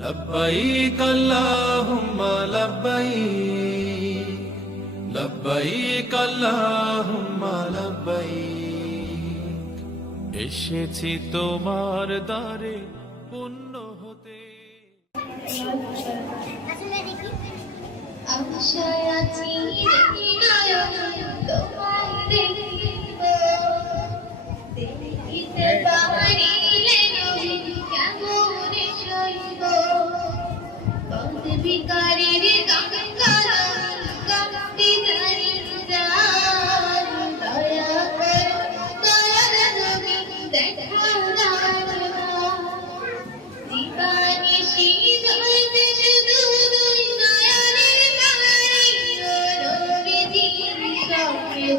لبيك اللهم لبيك لبيك اللهم لبيك এসেছি তোমার দ্বারে পুণ্য হতে আশা আছি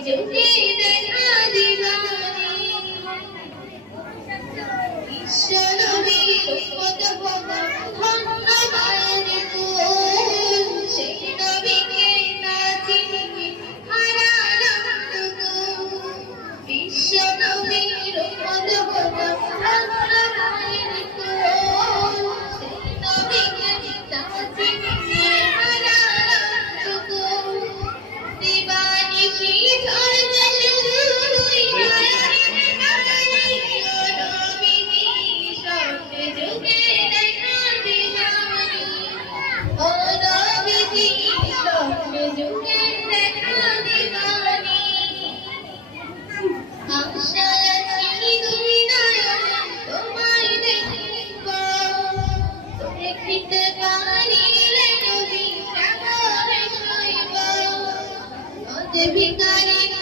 经济的 भिकारी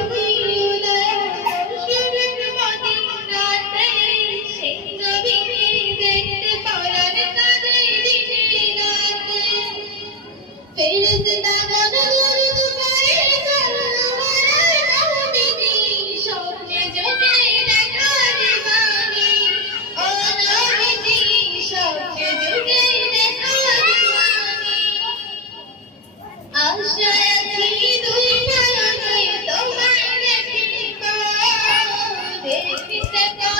Thank you.